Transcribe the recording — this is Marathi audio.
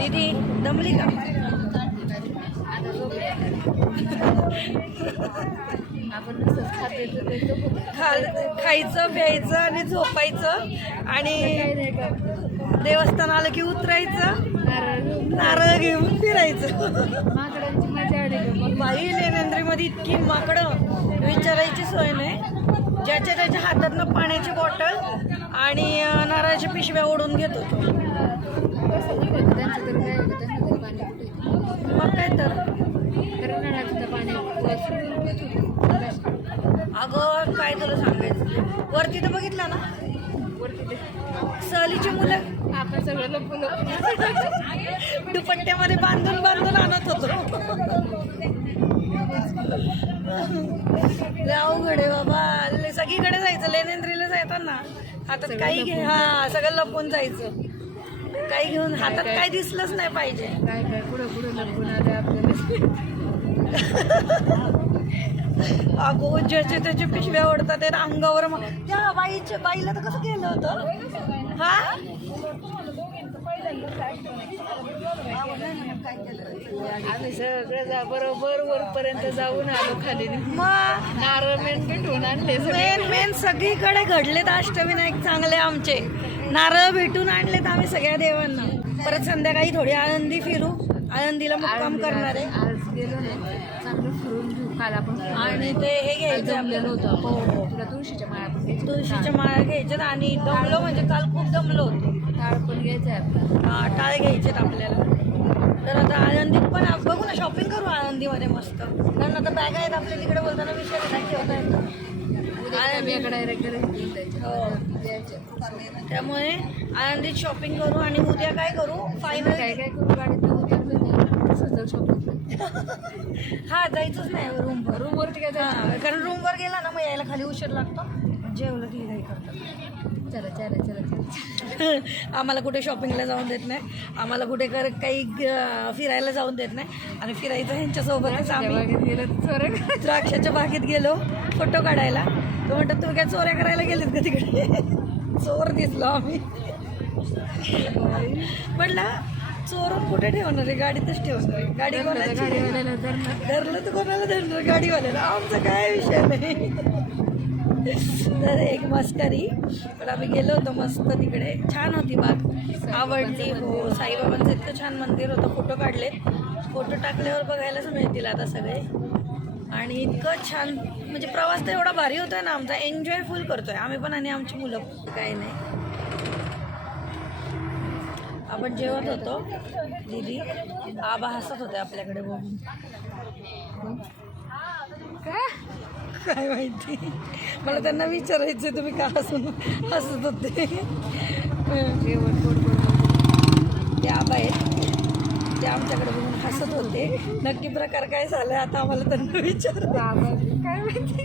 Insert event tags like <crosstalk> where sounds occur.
दीदी दमली का. खा खायचं प्यायचं आणि झोपायचं आणि देवस्थान आलं की उतरायचं नारळ घेऊन फिरायचं. <laughs> बाई लेनेंद्रीमध्ये इतकी माकडं. विचारायची सोय नाही. ज्याच्या त्याच्या हातातनं पाण्याची बॉटल आणि नारळाच्या पिशव्या ओढून घेत होतो. मग काय तर अगं काय तुला सांगायचं? वरती तर बघितलं ना? वरती सहलीची मुलं? आपण सगळं लपून दुपट्ट्यामध्ये बांधून बांधून आणत होतो. अवघड आहे बाबा. सगळीकडे जायचं लेनेंद्रीला जायताना हातात काही घे हा सगळं लपून जायचं. काही घेऊन हातात काही दिसलंच नाही पाहिजे. काय काय पुढं पुढं लपून आलं आपल्याला. अगो ज्याचे त्याचे पिशव्या ओढतात ते अंगावर मग त्या बाईच्या बाईला तर कसं केलं होतं? हा? आम्ही सगळं जा बरोबर वरपर्यंत जाऊन आलो खाली. मग नारळ मेन आणले मेन मेन सगळीकडे घडलेत अष्टविनायक चांगले आमचे. नारळ भेटून आणलेत आम्ही सगळ्या देवांना. परत संध्याकाळी थोडी आनंदी फिरू. आनंदीला मुक्काम करणार आहे. आज गेलो ना चांगलं फिरून घेऊ काल आपण. आणि ते हे घ्यायचं जमलेलं आपल्याला. होतं हो हो. तुला तुळशीच्या माळा पण घ्यायच्या. तुळशीच्या माळा घ्यायच्यात आणि दमलो म्हणजे काल खूप दमलो होतो. टाळ पण घ्यायचं आहे आपला. हा, टाळ घ्यायचेत आपल्याला. तर आता आनंदीत पण आप- बघू ना शॉपिंग करू आनंदीमध्ये मस्त. कारण आता बॅग आहेत आपल्या तिकडे बोलताना विषय नाही ठेवता येतो. त्यामुळे आनंदीत शॉपिंग करू आणि उद्या काय करू? फायनल काय काय करू गाडीत? शॉपिंग <laughs> हा जायचंच नाही. रूमवर रूमवरती काय हा कारण रूमवर गेला ना मग यायला खाली उशीर लागतो. जेवलं की काही करतात. चला चला चला चला. <laughs> आम्हाला कुठे शॉपिंगला जाऊन देत नाही. आम्हाला कुठे कर काही फिरायला जाऊन देत नाही. आणि फिरायचं ह्यांच्यासोबतच आम्ही. गेलं चोरं द्राक्षाच्या बागेत गेलो फोटो काढायला. तो म्हणतात तुम्ही काय चोऱ्या करायला गेलेत का तिकडे? <laughs> चोर दिसलो आम्ही. <laughs> म्हटलं चोरून कुठे ठेवणार आहे? गाडीतच ठेवणार आहे. गाडी धरणं धरलं तर कोणाला धरणार? गाडीवाल्याला. आमचा काय विषय नाही. तर एक मस्करी. पण आम्ही गेलो होतो मस्त तिकडे. छान होती बाग. आवडली हो. साईबाबांचं इतकं छान मंदिर होतं. फोटो काढलेत. फोटो टाकल्यावर बघायलाच मिळतील आता सगळे. आणि इतकं छान. म्हणजे प्रवास तर एवढा भारी होतोय ना आमचा. एन्जॉय फुल करतोय. आम्ही पण आणि आमची मुलं. काही नाही. आपण जेवत होतो. दीदी आबा हसत होते आपल्याकडे बघून. काय माहिती? मला त्यांना विचारायचं तुम्ही का हसून हसत होते? जेवण गोड गोड ते आबा आहेत. ते आमच्याकडे बघून हसत होते. नक्की प्रकार काय झाला आता आम्हाला त्यांना विचार काय माहिती?